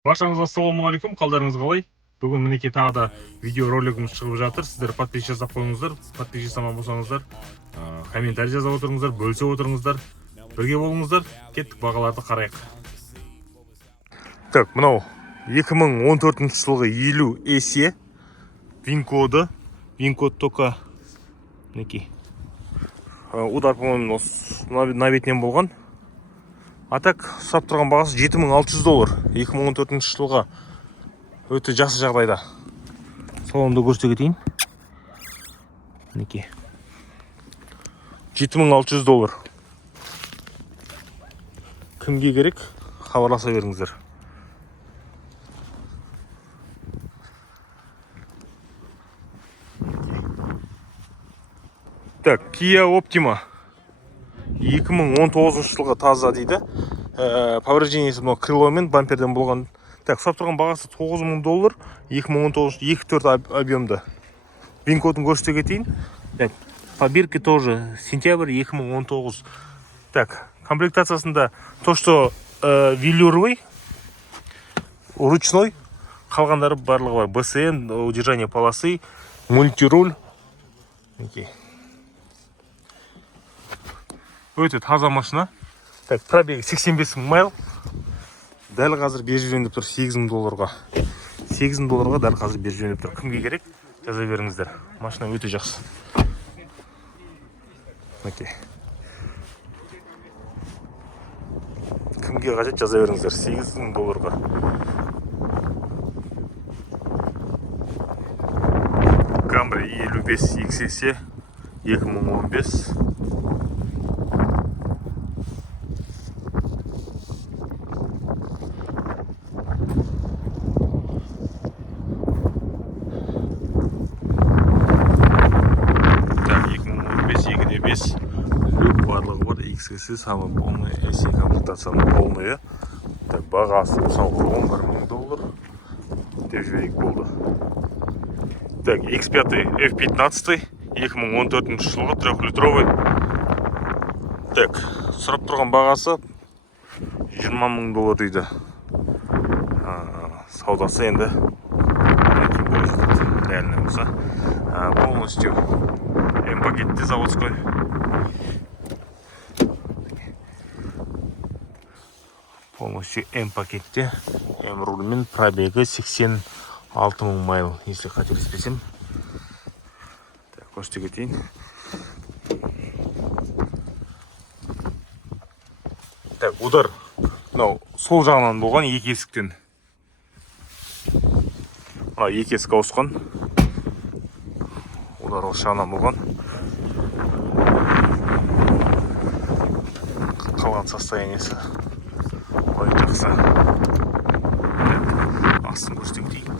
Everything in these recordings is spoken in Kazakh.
Баршаңызға ассалаумағалейкум, қалдарыңыз қалай? Бүгін мінекей тағы да видео ролигіміз шығып жатыр. Сіздер подписчик жасап қойыңыздар, подписчик жасамаған болсаңыздар, комментарий жазып отырыңыздар, бөлісіп отырыңыздар. Бірге болыңыздар, кеттік бағаларды қарайық. Так, мынау 2014 жылғы 50 есе вин-коды. Вин-код только мінекей. Удар, по-моему, на бетінен болған. А так, сұрап тұрған бағасы $7600. 2014 жылға өте жақсы жағдайда. Салонды көрсете кетейін. Мінекей. $7600. Кімге керек? Хабарласа беріңіздер. Так, Kia Optima 2019 жылғы таза дейді. Повреждениесі мынау крыломен бамперден болған. Так, сұрап тұрған бағасы $9000. 2019 2.4 объемды. Вин-кодын көрсете кетейін. Побирки тоже сентябрь 2019. Так, комплектациясында то, что велюровый, ручной, қалғандары барлығы бар. БСН, удержание полосы, мультируль. Өте таза машина. Так, пробег 85 майл. Дәл қазір беріп жүрген тұр $8000. $8000 дәл қазір беріп жүрген тұр. Кімге керек? Жаза беріңіздер. Машина өте жақсы. Окей. Кімге қажет, жаза беріңіздер. $8000. Camry 55 XS 2015. Люк барлығы бар, XS самый полный, SE комплектация полная. Так, бағасы $11000 деп жіберейік болды. Так, X5 F15 2014 жылғы 3-литровый. Так, сұрап тұрған бағасы $20000 дейді. Саудасы енді реально болса. Полностью М-пакетте заводской. Полностью М-пакетте. М-рульмен, пробегі 86 000 майл, если қателеспесем. Так, көрсете кетейін. Так, удар. Мынау сол жағынан болған, екі есіктен. Мына екі есік ауысқан. Удар осы жағынан болған. Қалған состояниесі ой жақсы. Астын көрсете кетейін.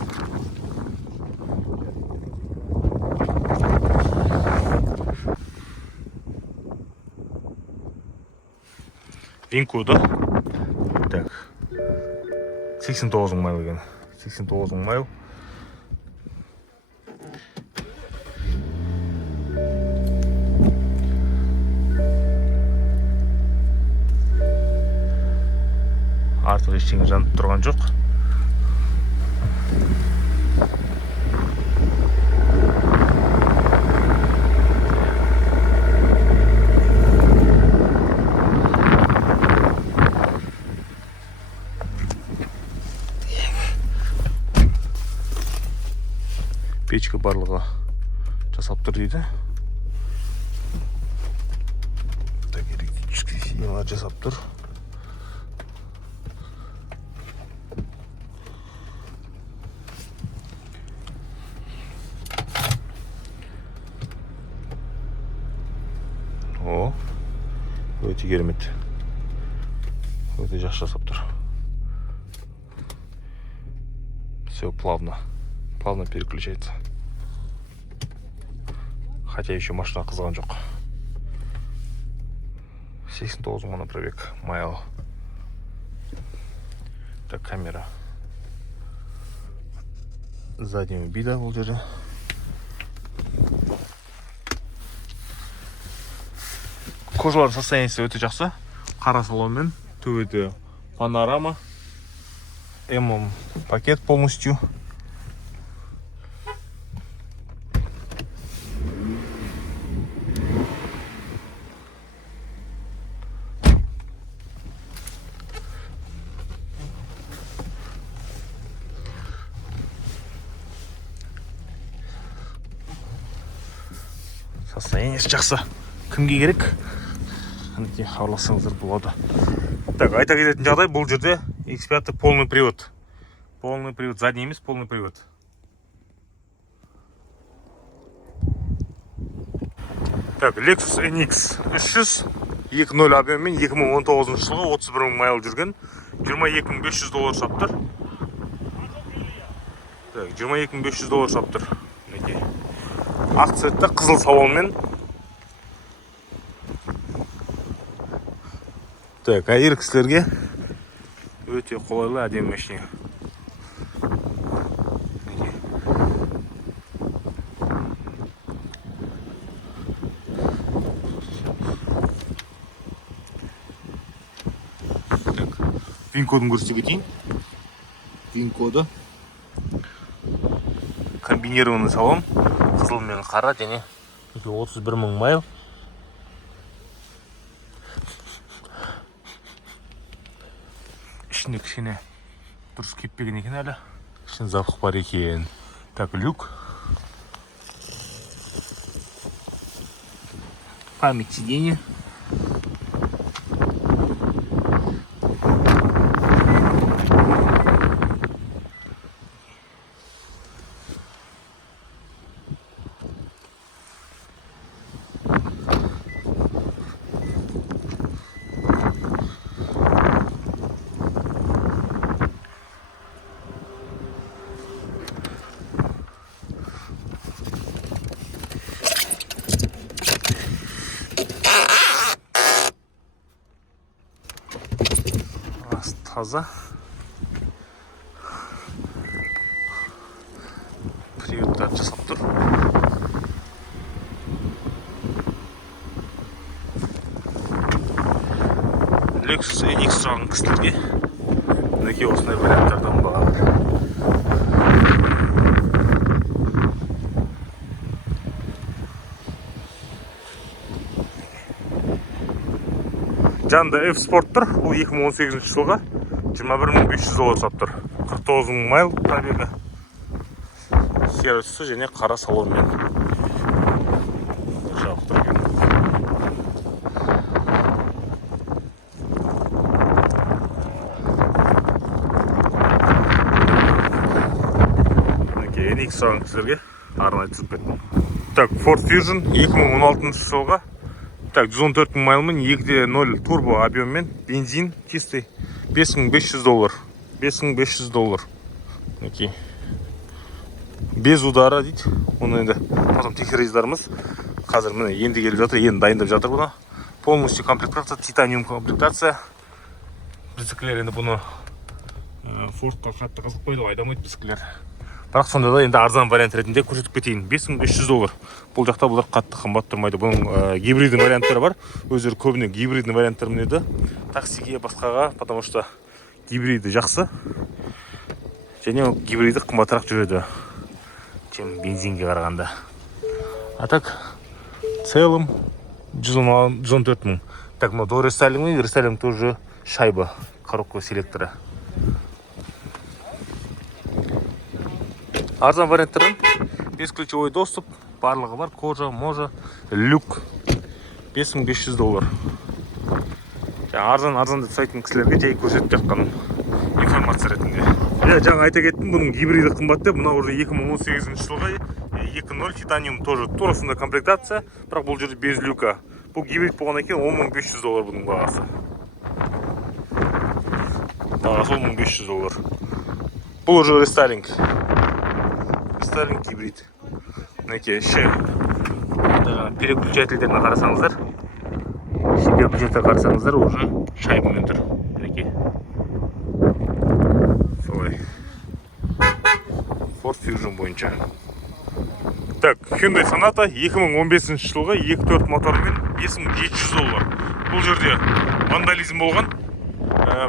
Вин-коды. Так. 89 000 майл екен. 89 000 майл. Артық ештеңе жанып тұрған жоқ. Печка барлығы жасап тұр дейді. Так, электрический сигналдар жасап тұр. О, өте керемет. Өте жақсы жасап тұр. Все плавно переключается. Хотя еще машина қызған жоқ. 89 000 пробег майл. Так, камера заднего вида бұл жерде. Кожалар состояниесі өте жақсы. Қара салонмен, төбеде панорама. М пакет полностью. Состояниесі жақсы. Кімге керек? Қанекей хабарлассаңыздар болады. Так, айта кететін жағдай, бұл жерде X5 полный привод. Полный привод, задний емес, полный привод. Так, Lexus NX 300 2.0 объеммен 2019 жылғы 31 мың майл жүрген. 22 500 доллар шаптыр. Так, 22 500 доллар шаптыр. Ақ цветті қызыл салонмен. Так, әйел кісілерге өте қолайлы әдемі машина. Вин кодын көрсете кетейін. Вин коды. Комбинированный салон. Қызыл мен қара және 31 мың майл. Ішінде кішкене дұрыс кетпеген екен әлі. Ішінде запах бар екен. Так, люк. Память сиденья. Таза. Приводтар жасап тұр. Lexus NX сұраған кісілерге мінекей осындай варианттардан бар. Жанында F-Sport тұр. Бұл 2018 жылға 21 500 доллар саптыр. 49 мың майл пробегі. Сері түсі және қара салонмен. Жабық тұр екен. NX сұраған кісілерге арнайы түсіп кеттім. Так, Ford Fusion 2016 жылға 114 мың майлмен 2.0 турбо объеммен бензин чистый 5500 доллар. 5500 доллар. Без удара дейді. Оны енді потом тексересіздерміз. Қазір міне енді келіп жатыр, енді дайындап жатыр бұны. Полностью комплектация, титаниум комплектация. Біздікілер енді бұны Фордқа қатты қызып қойды, айдамайды біздікілер. Бірақ сонда да енді арзан вариант ретінде көрсетіп кетейін. 5500 доллар. Бұл жақта бұлар қатты қымбат тұрмайды. Бұның гибридный варианттары бар. Өздері көбіне гибридный варианттар мінеді. Таксиге, басқаға, потому что гибриді жақсы. Және гибриді қымбатырақ жүреді. Чем бензинге қарағанда. А так, целым 114 мың. Так, но до рестайлинга, рестайлинг тоже шайба. Коробка селектора. Арзан варианттарын бесключевой доступ, барлығы бар, кожа, можа, люк, 5500 доллар. Арзан деп сайтын кісілерге жай көрсетіп жатқаным информация ретінде. Жаңа айта кеттім, бұның гибриді қымбат деп, мына уже 2018 жылға 2.0 титаниум тоже турасында комплектация, бірақ бұл жерде без люка. Бұл гибрид болғаннан кейін 10500 доллар бұның бағасы. Бағасы 10500 доллар. Бұл уже рестайлинг. Рестайлинг гибрид. Мінекей, переключательдеріне қарасаңыздар. Переключатель қарасаңыздар, уже шайбамен тұр. Мінекей. Солай. Ford Fusion бойынша. Так, Hyundai Sonata 2015 жылға 2.4 мотормен 5700 доллар. Бұл жерде вандализм болған.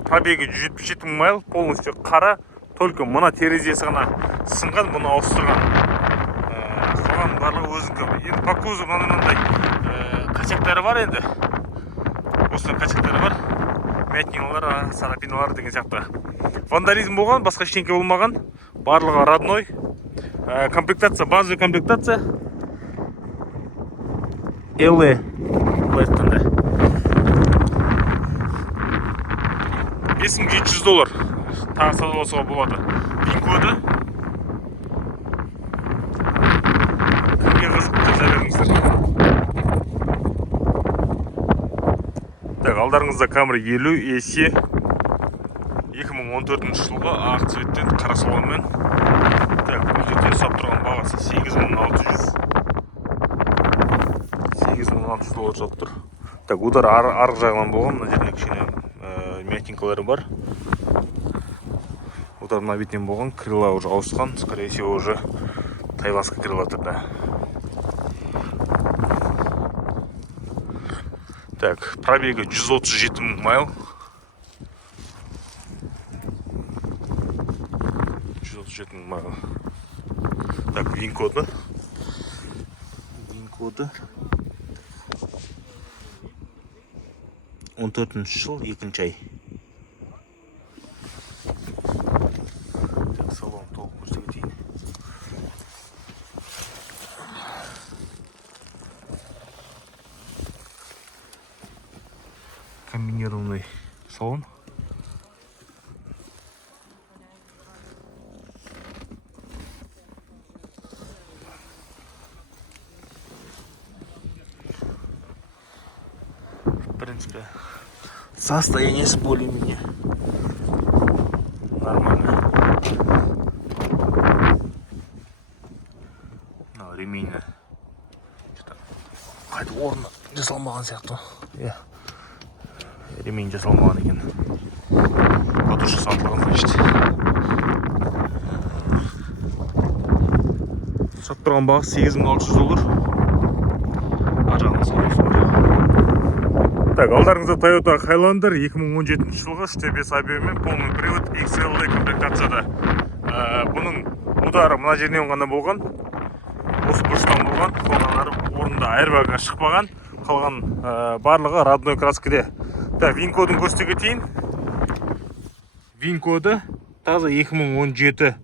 Пробегі 177 мың майл, полностью қара, только мына терезесі ғана сынған, бұны ауыстырған. Қалған барлығы өзінікі. Енді по кузову мынандай качактары бар енді. Осының качактары бар. Мятниналар, царапиналар деген сияқты. Вандализм болған, басқа ештеңке болмаған. Барлығы родной. Комплектация, базовый комплектация. LE. Былай айтқанда. $5700. Тағы сатып алсаға болады. Винкоды. Кімге қызық жаза беріңіздер. Так, алдарыңызда Camry 50 SE 2014 жылғы ақ цветтен қара салонмен. Так, бұл жерде ұсап тұрған бағасы $8600 жатып тұр. Так, удар арғы жағынан болған, мына жерде кішкене мягкинкалары бар. Удар мына бетінен болған, крыла уже ауысқан, скорее всего уже тайласка крыла тұрды. Так, пробега 137 000 майл. 137 000 майл. Так, вин-коды. Вин-коды. 14 жыл, 2 ай. Так, салон толық көрсетейін. Комбинированный салон. В принципе, состояние с более-менее нормально. Но ремень что-то қайта орны жасалмаған сияқты. Ремень жасалмаған екен. Подушка сатылған, значит. Сатып тұрған бағасы $8600. Ажағына салайсың. Так, алдарыңызда Toyota Highlander 2017 жылғы 3.5 объеммен полный привод XLE комплектацияда. Бұның удары мына жерінен ғана болған. Осы бұрыштан болған. Қалғанлары орында airbagға шықпаған. Қалған барлығы родной краскіде. Так, вин-кодын көрсете кетейін. Вин-коды таза 2017.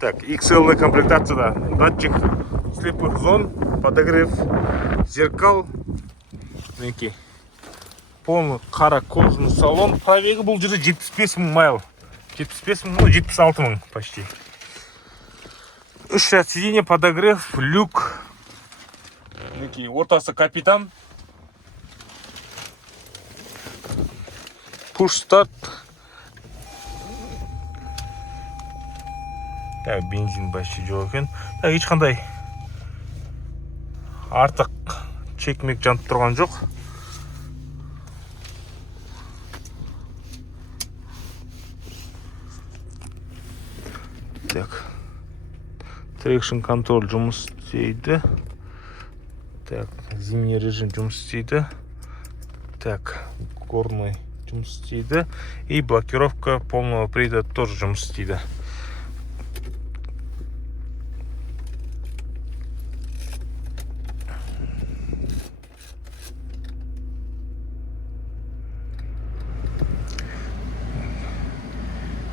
Так, XLE комплектацияда. Датчик слепых зон, подогрев зеркал. Мінекей. Полный қара кожаный салон. Пробегі бұл жерде 75 000 майл. 75 000, 76 000 почти. 3 ряд сиденья, подогрев, люк. Мінекей, ортасы капитан. Push-start. Так, бензин почти жоқ екен. Так, ешқандай артық чекмек жанып тұрған жоқ. Так, traction control жұмыс істейді. Так, зимний режим жұмыс істейді. Так, горный жұмыс істейді. И блокировка полного привода тоже жұмыс істейді.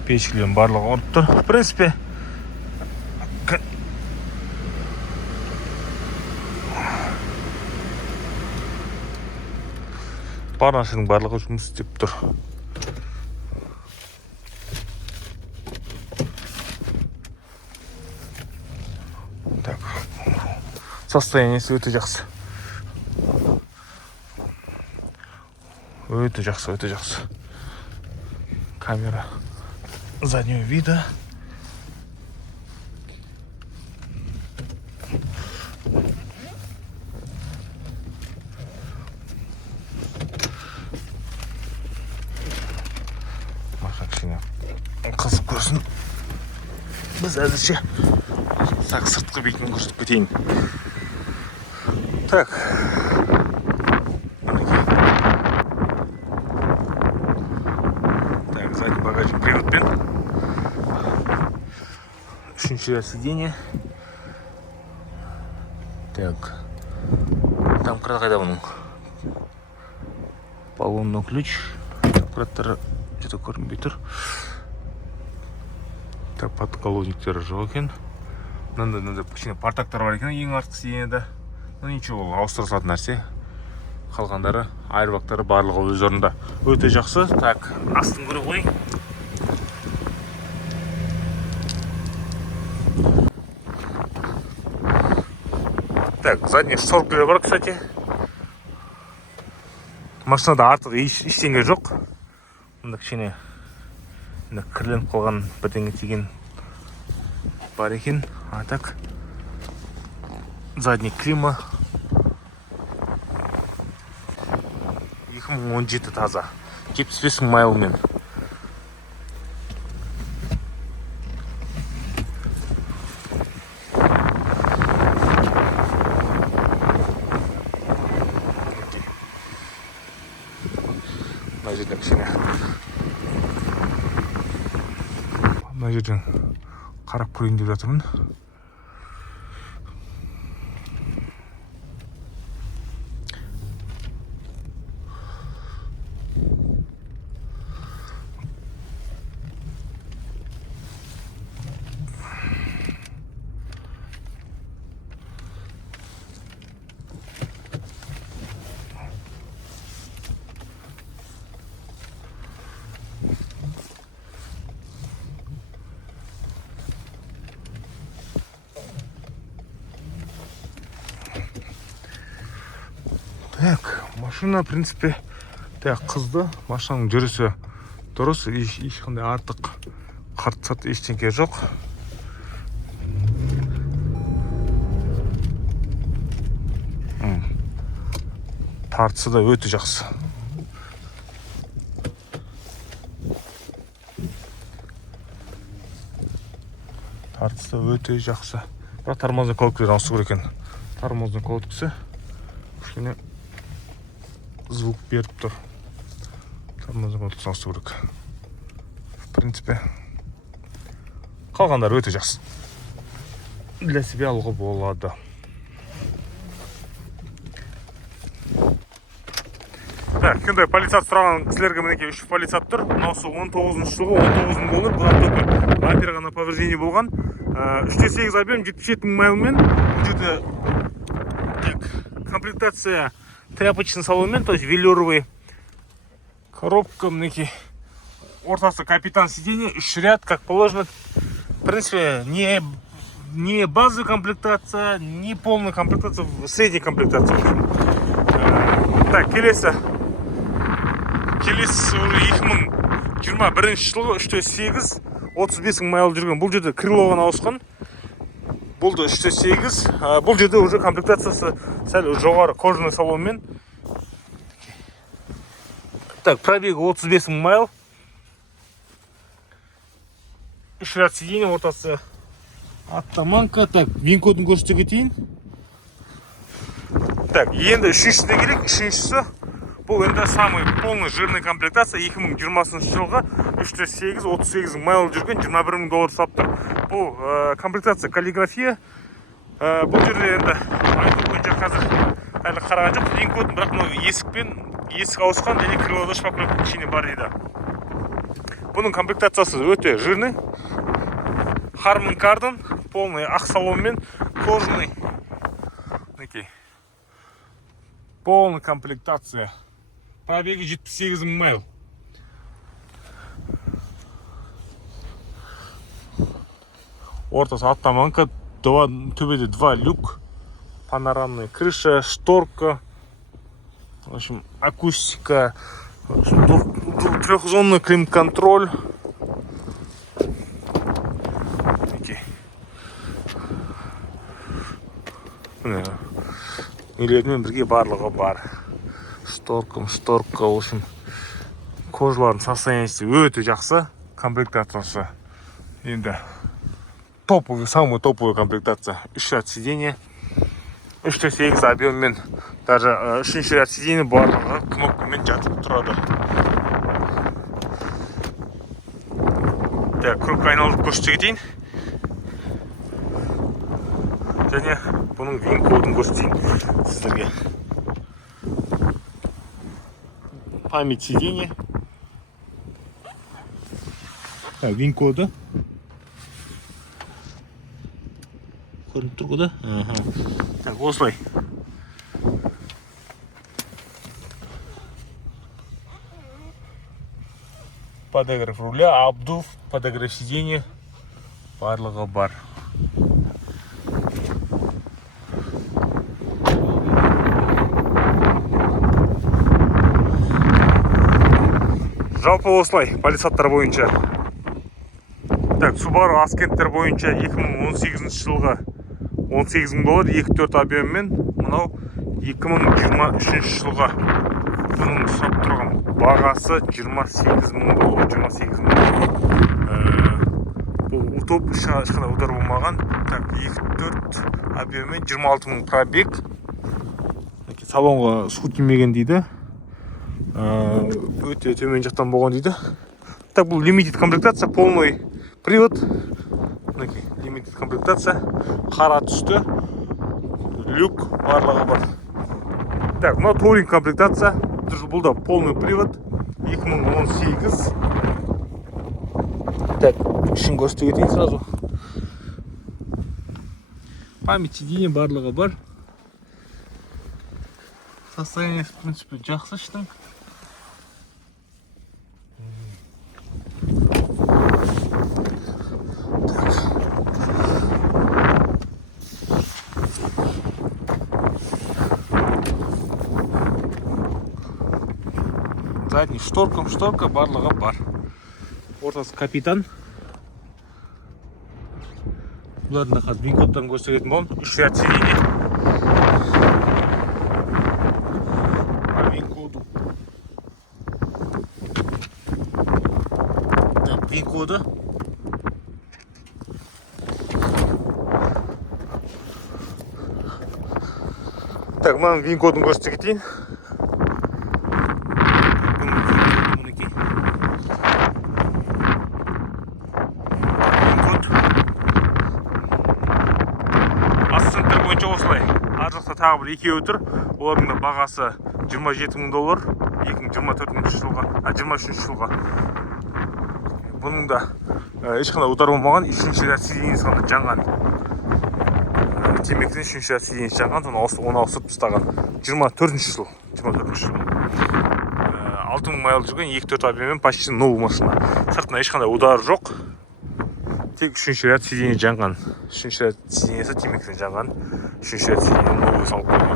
Печкілердің барлығы орып тұр. В принципе, бар нәрсенің барлығы жұмыс істеп тұр. Так, состояниесі өте жақсы. Өте жақсы. Камера заднего вида. Қызып көрсін. Біз әзірше сыртқы бетінен көрсетіп кетейін. Так. Так, задний багажник приводпен. Үшінші ряд сиденье. Так. Там қайда бұның? Баллонный ключ. Аппараттары что-то көрінбей тұр. Так, подколодниктері жоқ екен. Мынандай кішкене партактар бар екен ең артқы сиденьеде. Но ничего, ол ауыстыра салатын нәрсе. Қалғандары, айырбақтары барлығы өз орнында. Өте жақсы. Так, астын көре қойайын. Так, задний шторкалар бар, кстати. Машинада артық ештеңе жоқ. Мында кішкене кірленіп қалған бірдеңе тиген бар екен. А так, задний клима 2017 таза. 75 мың майлмен. Мына жерден кішкене мына жерден қарап көрейін деп жатырмын. Так, машина, в принципе, так қызды. Машинаның жүрісі дұрыс, ешқандай артық қартсат ештеңе жоқ. Тартысы да өте жақсы. Тартысы да өте жақсы. Бірақ тормозный колодкілер ауысу керек екен. Тормозный колодкісі кішкене звук беріп тұр. Тормозный колодкісі ауысу керек. В принципе, қалғандар өте жақсы. Для себя алуға болады. Так, Hyundai полицат сұраған кісілерге мінеке 3 полицат тұр. Мынаусы 19 жылғы $19,000. Бұдан только бампер ғана повреждение болған. 3.8 объем 77 мың майлмен. Бұл жерде комплектация тряпочный салонмен, то есть велюровый. Коробка, мінеке. Ортасы капитан сиденье, 3 ряд, как положено. В принципе, не базовая комплектация, не полная комплектация, средняя комплектация. Так, келесі уже 2021 жылғы 3.8 35 мың майл жүрген. Бұл жерде крылоған ауысқан. Бұл да 3.8. Бұл жерде уже комплектациясы сәл жоғары кожаный салонмен. Так, пробегі 35 мың майл. 3 ряд сиденье, ортасы автоманка. Так, вин-кодын көрсете кетейін. Так, енді үшіншісіне келек. Үшіншісі бұл енді самый полный жирный комплектация 2020 жылға 3.8 38 майл жүрген $21 000 сап тұр. Бұл комплектация каллиграфия. Бұл жерде енді айтып бойынша қазір әлі қараған жоқ. Вин-кодын, бірақ есік ауысқан және крылода шпаклевка кішкене бар дейді. Бұның комплектациясы өте жирный. Harman Kardon, полный ақ салонмен, кожаный. Полная комплектация. Пробеги 78 мың майл. Ортасы автоманка, төбеде 2 люк, панорамная крыша, шторка, в общем, акустика, трехзонный климат-контроль. Үйлермен бірге барлығы бар. Шторка, в общем, кожалардың состояниесі өте жақсы. Комплектациясы енді топовый, самый топовый комплектация. 3 ряд сиденье, 3.8 объеммен, даже 3 ряд сиденье барлығы кнопкамен жатып тұрады. Так, круг айналып көрсете кетейін. және бұның вин кодын көрсетейін сіздерге. Память сиденья. Вин коды. Көрініп тұр ғой да. Так, осылай. Подогрев руля, обдув, подогрев сиденья, барлығы бар. Жалпы осылай, полисаттар бойынша. Так, Subaru Аскенттер бойынша 2018 жылға $18,000 2.4 объеммен, мынау 2023 жылға бұның сұрап тұрған бағасы $28,000. Бұл утоп ешқандай удар болмаған. Так, 2.4 объеммен 26,000 пробег. Салонға су тимеген дейді. Өте төмен жақтан болған дейді. Так, бұл limited комплектация, полный привод. Limited комплектация, қара түсті, люк барлығы бар. Так, мына touring комплектация, бұл да полный привод, 2018. Так, ішін көрсете кетейін сразу. Память сиденья барлығы бар. Состояние, в принципе, жақсы іштің. Задний шторка барлығы бар. Ортасы капитан. Бұлардың да қазір вин кодтарын көрсететін болам. 3 ряд сиденье. Вин коды. Так, вин коды. Так, маған вин кодын көрсете кетейін. Ассенттер бойынша осылай. Ар жақта тағы бір екеуі тұр. Олардың да бағасы $27,000 2024 жылға, 23 жылға. Бұның да ешқандай удар болмаған, 3-ші ряд сиденьесі ғана жанған. Темекіден 3-ші ряд сиденьесі жанған, оны ауыстырып тастаған. 24 жыл. 6,000 майл жүрген 2.4 объеммен почти новый машина. Сыртында ешқандай удар жоқ. Тек 3-ші ряд сиденье жанған. 3-ші ряд сиденьесі темекіден жанған. 3-ші ряд сиденье новый салып қойған.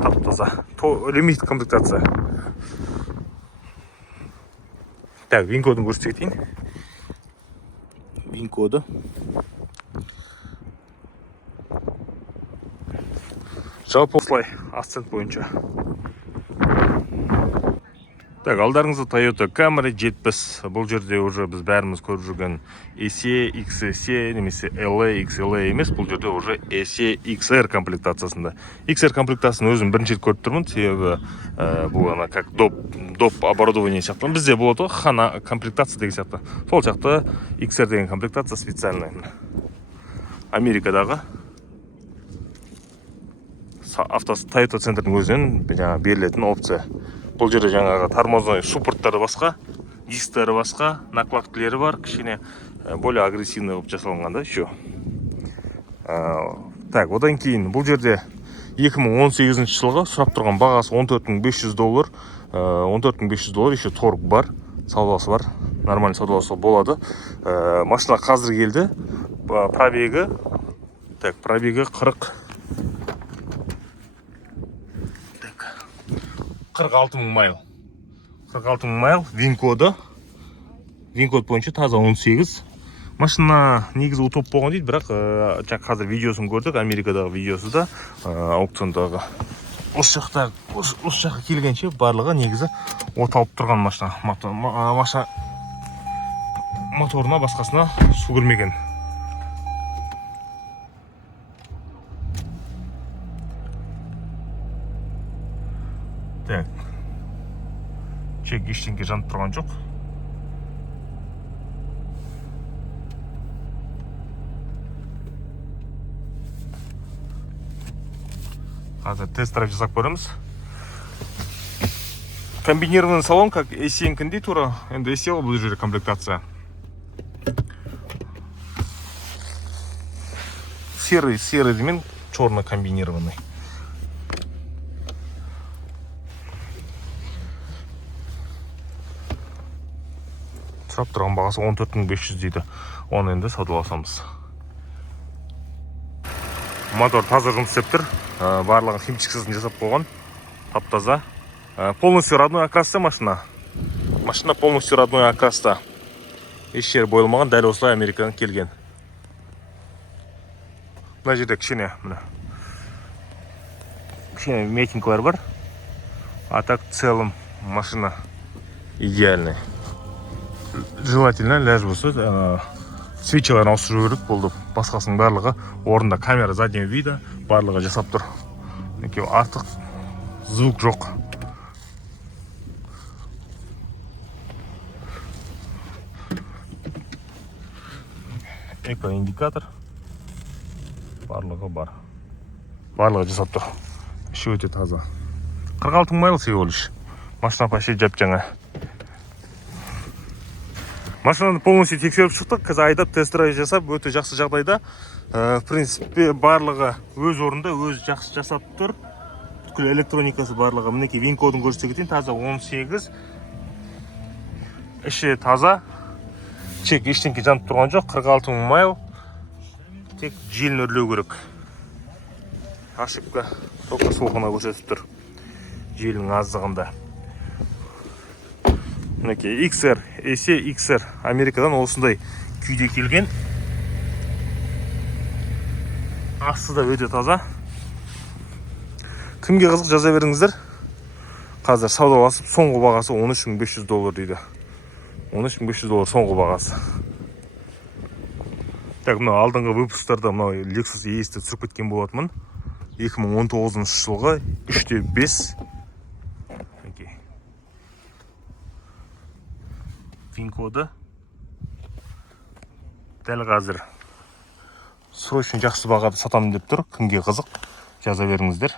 Тап-таза. Лимит комплектация. Так, вин кодын көрсете кетейін. Вин коды. Жалпы осылай Ascent бойынша. Так, алдарыңызда Toyota Camry 70. Бұл жерде уже біз бәріміз көріп жүрген SE, XSE, немесе LA, XLA емес. Бұл жерде уже SE XR комплектациясында. XR комплектациясын өзім бірінші рет көріп тұрмын. Себебі бұл ана как доп оборудование сияқты. Бізде болады ғой, хана комплектация деген сияқты. Сол жақта XR деген комплектация специальный. Америкадағы Toyota центрдің өзінен берілетін опция. Бұл жерде жаңағы тормозной суппорттары басқа, дисктері басқа, наклактілері бар, кішкене более агрессивный болып жасалынған да, еще. Так, одан кейін бұл жерде 2018 жылға сұрап тұрған бағасы $14,500. $14,500 еще торг бар, саудасы бар, нормальный саудасы болады. Машина қазір келді, пробегі 46,000 майл. 46,000 майл, вин код бойынша таза 18. Машина негізі утоп болған дейді, бірақ қазір видеосын көрдік, Америкадағы видеосы да, аукциондағы. Осы жаққа келгенше барлығы негізі оталып тұрған машина. Машина моторына басқасына су кірмеген. Так, чек ештеңке жанып тұрған жоқ. Қазір тест-драйв жасап көреміз. Комбинированный салон, как AC-нкіндей тура. Енді AC ғой бұл жерде комплектация. Серый демен, черный комбинированный. Сұрап тұрған бағасы 14.500 дейді. Оны енді саудаласамыз. Мотор таза жұмыс істеп тұр. Барлығын химчиксізін жасап қойған. Тап-таза. Полностью родной окраста машина. Машина полностью родной окраста. Еш жері бойылмаған, дәл осылай Америкадан келген. Мына жерде кішкене метинкалар бар. А так в целом машина идеальная. Желательно ләж болса, свечаларын ауыстыру керек болды. Басқасының барлығы орында, камера заднего вида барлығы жасап тұр. Артық звук жоқ. Эко-индикатор барлығы бар. Барлығы жасап тұр. Іші өте таза. 46 майл всего лишь. Машина почти жап-жаңа. Машинаны полностью тексеріп шықтық. Қазір айдап тест-драйв жасап, өте жақсы жағдайда. В принципе, барлығы өз орында, өз жақсы жасап тұр. Бүткіл электроникасы барлығы. Мінекей вин кодын көрсетейін. Таза 18. Іші таза. Чек ештеңке жанып тұрған жоқ. 46 майл. Тек желін өрлеу керек. Ошибка. Только солғына көрсетіп тұр. Желінің аздығында. Мінекей XR, AC XR. Америкадан осындай күйде келген. Асты да өте таза. Кімге қызық жаза беріңіздер. Қазір саудаласып, соңғы бағасы $13.500 дейді. $13.500 соңғы бағасы. Так, мына алдыңғы выпустарда мына Lexus ES-ті түсіріп кеткен болатынмын. 2019 жылғы 3/5. Вин коды. Дәл қазір срочно жақсы бағада сатамын деп тұр. Кімге қызық жаза беріңіздер.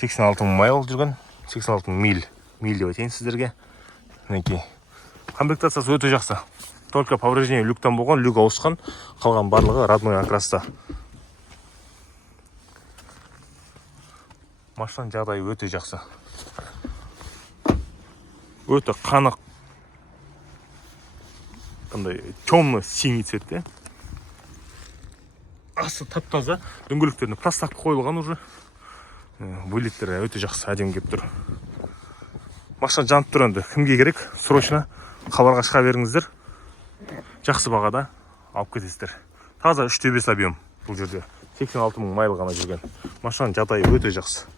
86 майл жүрген. 86 миль деп айтайын сіздерге. Мінекей. Комплектациясы өте жақсы. Только повреждение люктан болған, люк ауысқан, қалған барлығы родной окраста. Машинаның жағдайы өте жақсы. Өте қанық. Қандай темно-синий цветте. Асы тап-таза. Дөңгелектеріне проставка қойылған уже. Вылеттері өте жақсы әдемі келіп тұр. Машина жанып тұр енді. Кімге керек? Срочно хабарға шыға беріңіздер. Жақсы бағада алып кетесіздер. Таза 3/5 объем бұл жерде. 86 000 майл ғана жүрген. Машинаның жағдайы өте жақсы.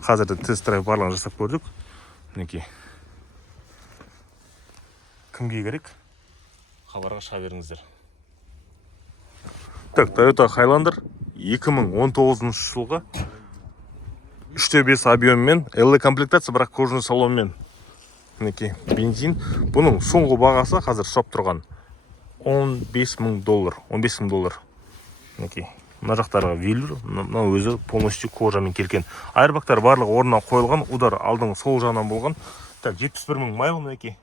Қазірде тест-драйв барлығын жасап көрдік. Мінекей. Кімге керек? Хабарға шыға беріңіздер. Так, Toyota Highlander 2019 жылғы 3/5 объеммен, LE комплектация, бірақ кожаный салонмен. Мінекей, бензин. Бұның соңғы бағасы қазір сұрап тұрған $15.000. $15.000. Мінекей, мына жақтарға велюр, мына өзі полностью кожамен келген. Айрбактар барлығы орнына қойылған, удар алдың сол жағынан болған. Так, 71 000 майл мінекей.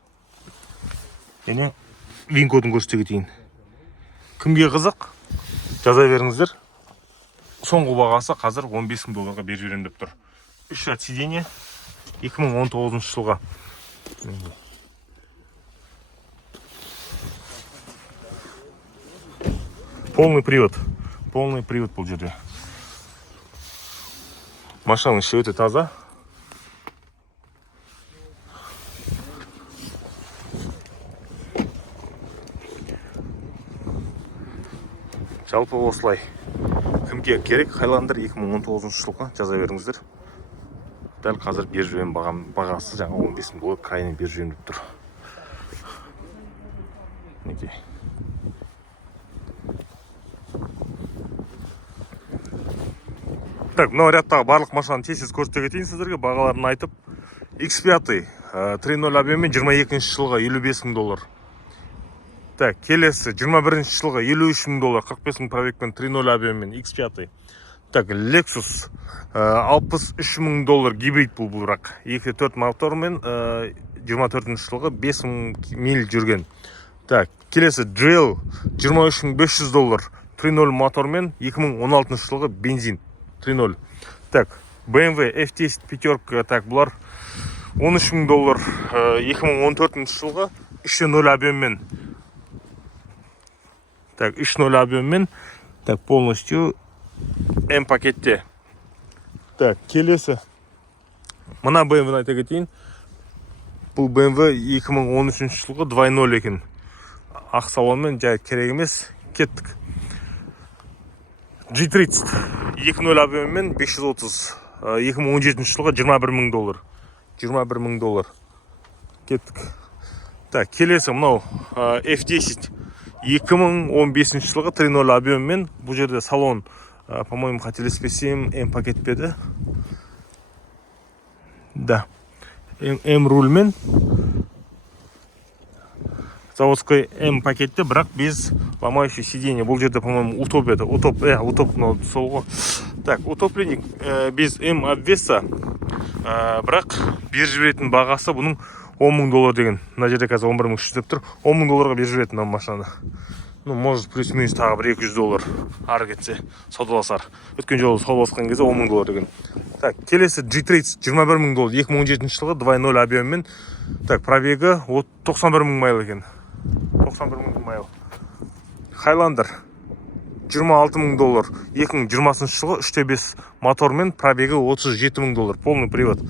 Және вин кодын көрсете кетейін. Кімге қызық? Жаза беріңіздер. Соңғы бағасы қазір $15.000 беріп жіберем деп тұр. 3 ряд сиденье 2019 жылға. Полный привод. Полный привод бұл жерде. Машинаның іші өте таза. Жалпы осылай. Кімге керек? Highlander 2019 жылға жаза беріңіздер. Дәл қазір беріп жүрген бағасы жаңа $15.000 крайне беріп жүрген деп тұр. Мінекей. Так, мына рядтағы барлық машинаны тез көрсете кетейін сіздерге, бағаларын айтып. X5 3.0 объеммен 22 жылға $55.000. Так, келесі 21 жылға $53.000, 45 000 пробегпен 3.0 объеммен X5. Так, Lexus 63 мың доллар гибрид бұл бірақ. 2.4 мотормен 24 жылғы 5 мың миль жүрген. Так, келесі Drill 23.500 доллар 3.0 мотормен 2016 жылғы бензин 3.0. Так, BMW F10 пятерка, так, бұлар 13 мың доллар 2014 жылғы 3.0 объеммен. Так, 3.0 объеммен, так, полностью М пакетте. Так, келесі. Мына BMW-ны айта кетейін. Бұл BMW 2013 жылғы 2.0 екен. Ақ салонмен жай керек емес. Кеттік. G30 2.0 объеммен 530. 2017 жылғы 21 мың доллар. 21 мың доллар. Кеттік. Так, келесі мынау F10 2015 жылғы 3.0 объеммен. Бұл жерде салон, по-моему, қателеспесем, М пакет беді. Да. М рульмен. Заводской М пакетте, бірақ без ломающий сиденье. Бұл жерде, по-моему, утоп еді. Утоп солғы. Так, утопленник без М обвеса. Бірақ беріп жіберетін бағасы бұның 10 мың доллар деген. Мына жерде қазір 11 мың 300 деп тұр. 10 мың долларға беріп жіберетін машинаны. Ну, может, плюс-минус тағы бір 200 доллар ары кетсе саудаласар. Өткен жолы саудаласқан кезде 10 мың доллар деген. Так, келесі G30 21 мың доллар 2017 жылғы 2.0 объеммен. Так, пробегі 91 мың майл екен. 91 мың майл. Highlander 26 мың доллар 2020 жылғы 3.5 мотормен, пробегі 37 мың доллар. Полный привод.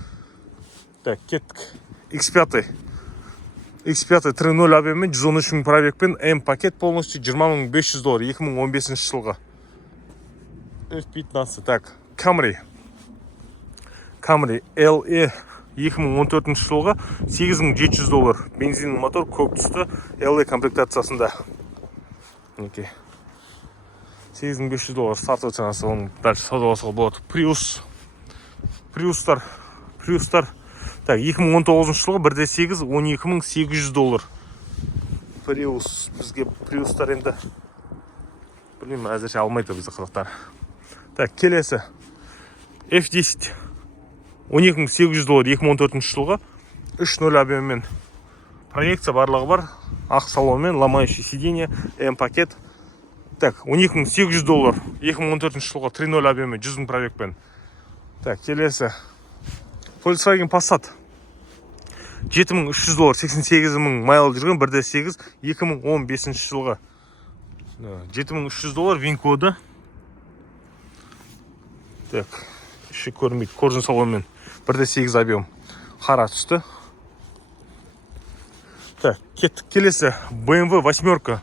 Так, кеттік. X5 3.0 объеммен 113 мың пробегпен, М пакет полностью 20 500 доллар 2015 жылғы. F15. Так, Camry LE 2014 жылғы 8700 доллар. Бензин мотор, көк түсті LE комплектациясында. 8500 доллар стартовый ценасы, оның дальше саудаласуға болады. Prius'тар. Так, 2019 жылғы 1.8 12.800 доллар. Prius, бізге Prius'тар енді білмеймін, әзірше алмайды бізді қазақтар. Так, келесі F10 12.800 доллар 2014 жылғы 3.0 объеммен. Проекция барлығы бар. Ақ салонмен, ломающий сиденье, М пакет. Так, 12.800 доллар 2014 жылғы 3.0 объеммен 100 мың пробегпен. Так, келесі Volkswagen Passat 7300 доллар 88 мың майл жүрген 1.8 2015 жылғы. 7300 доллар вин-коды. Так, іші көрмейді, кожын салонмен 1.8 объем. Қара түсті. Так, кеттік. Келесі BMW 8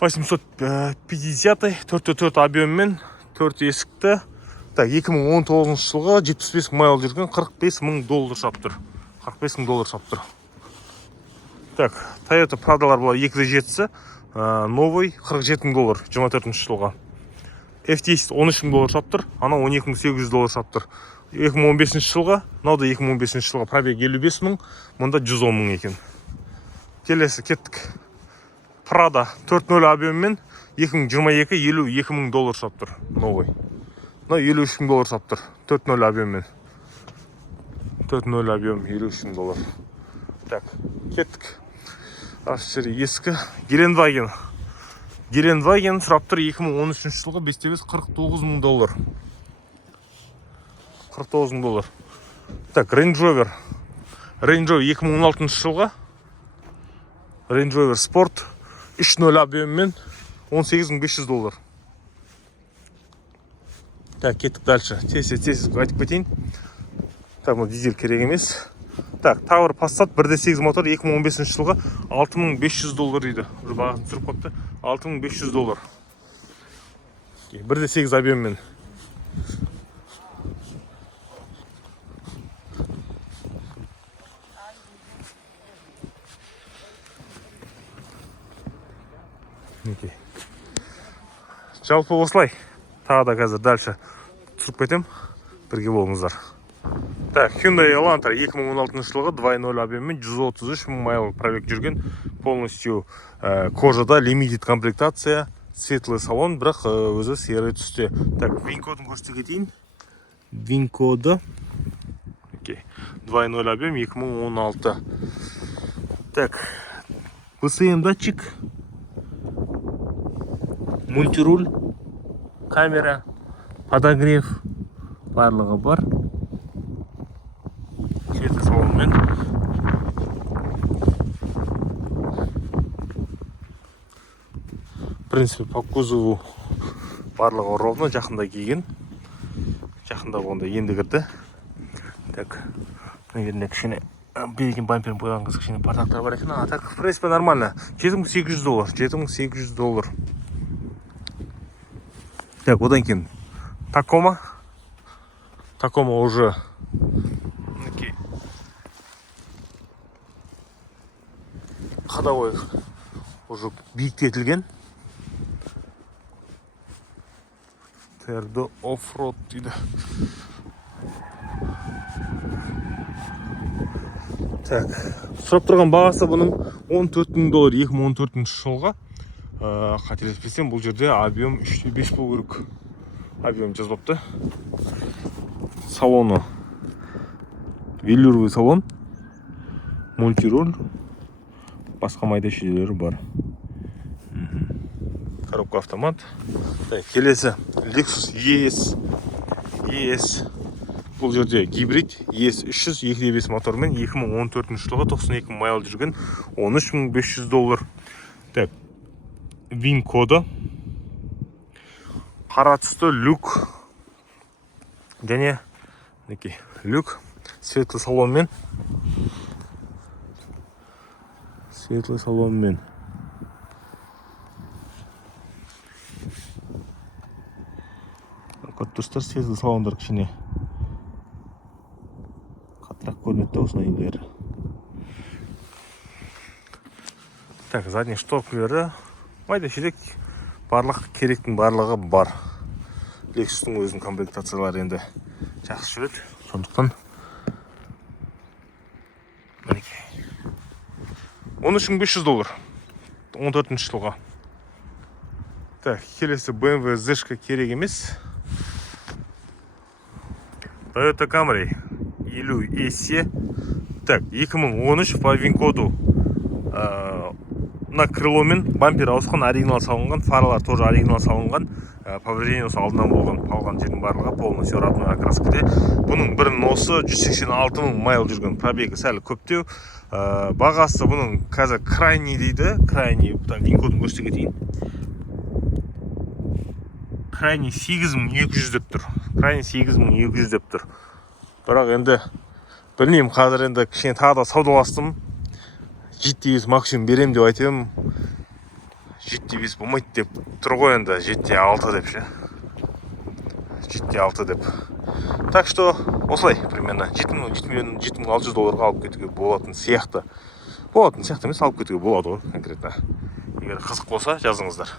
850 4.4 объеммен 4 есікті. Так, 2019 жылғы 75 майл жүрген 45 мың доллар шаптыр. 45 мың доллар шаптыр. Так, Toyota Prada'лар была 2.7-сі, новый 47 мың доллар 24 жылға. F10 13 мың доллар шаптыр, ана 12.800 доллар шаптыр. 2015 жылға, мынау да 2015 жылға пробег 55 мың, мұнда 110 мың екен. Келесі кеттік. Prada 4.0 объеммен 2022 52 мың доллар шаптыр, новый. 53 мың доллар шаптыр, 4.0 объеммен. 4.0 объем 53 мың доллар. Так, кеттік. Ашшыры ескі Gelenwagen сұрап тұр 2013 жылғы 5.5 49 мың доллар. 49 мың доллар. Так, Range Rover 2016 жылға Range Rover Sport 3.0 объеммен 18 500 доллар. Так, кеттік дальше. Тез айтып кетейін. Так, бұл дизель керек емес. Так, Tower Passat 1.8 мотор 2015 жылға 6500 доллар дейді. Уже бағасын түсіріп қойыпты. 6500 доллар. 1.8 объеммен. Жалпы осылай. Тағы да қазір дальше түсіріп кетем. Бірге болыңыздар. Так, Hyundai Elantra 2016 жылғы 2.0 объеммен 133 мың майл пробег жүрген. Полностью кожада limited комплектация. светлый салон, бірақ өзі серый түсте. Так, вин-кодын көрсете кетейін. Вин-коды 2.0 объем 2016. Так, ВСМ датчик, мультируль, камера, подогрев, барлығы бар. Светлый салонмен. В принципе, по кузову барлығы ровно, жақында келген. Жақында болғанда енді кірді. Так, наверное, кішкене берген бамперін қойған қыз кішкене партақтар бар екен. А так, в принципе, нормально. $7800. $7800. Так, одан кейін Такома. Такома уже ходовой уже биіктетілген. Терді оффроуд дейді. Так, сұрап тұрған бағасы бұның $14,000 2014 жылға. Қателеспесем, бұл жерде объем 3.5 болу керек. Объем жазбапты. Салоны велюровый салон, мультируль, басқа майда шешелері бар. Коробка автомат. Так, келесі Lexus ES. Бұл жерде гибрид ES 300 2.5 мотормен 2014 жылға 92 майл жүрген $13,500. Так, вин коды, қара түсті люк, және люк, светлый салонмен. Достар, светлый салондар кішіне қатырақ көрінеді осындай үйлері. Так, задний штопкілері майда шелек, барлық керектің барлығы бар. Lexus'тың өзінің комплектациялары енді жақсы жүреді. Сондықтан $13,500 14 жылға. Так, келесі BMW Z-шка керек емес. Toyota Camry 50 SE. Так, 2013 по вин-коду на крыломен бампер ауысқан, оригинал салынған, фаралар тоже оригинал салынған, повреждение осы алдынан болған жердің барлығы полностью родной окраскіде. Бұның бірінің осы 186 мың майл жүрген, пробегі сәл көптеу. Бағасы бұның қазір крайний дейді, крайний, вин-кодын көрсете кетейін. Крайний 8200 деп тұр. Крайний 8200 деп тұр. Бірақ енді білмеймін, қазір енді кішкене тағы да саудаластым. $7,500 максимум берем деп айтем. $7,500 болмайды деп тұр ғой енді, $7,600 деп ше. $7,600 деп. Так что осылай примерно $7,600 алып кетуге болатын сияқты. Емес, алып кетуге болады ғой конкретно. Егер қызық болса, жазыңыздар.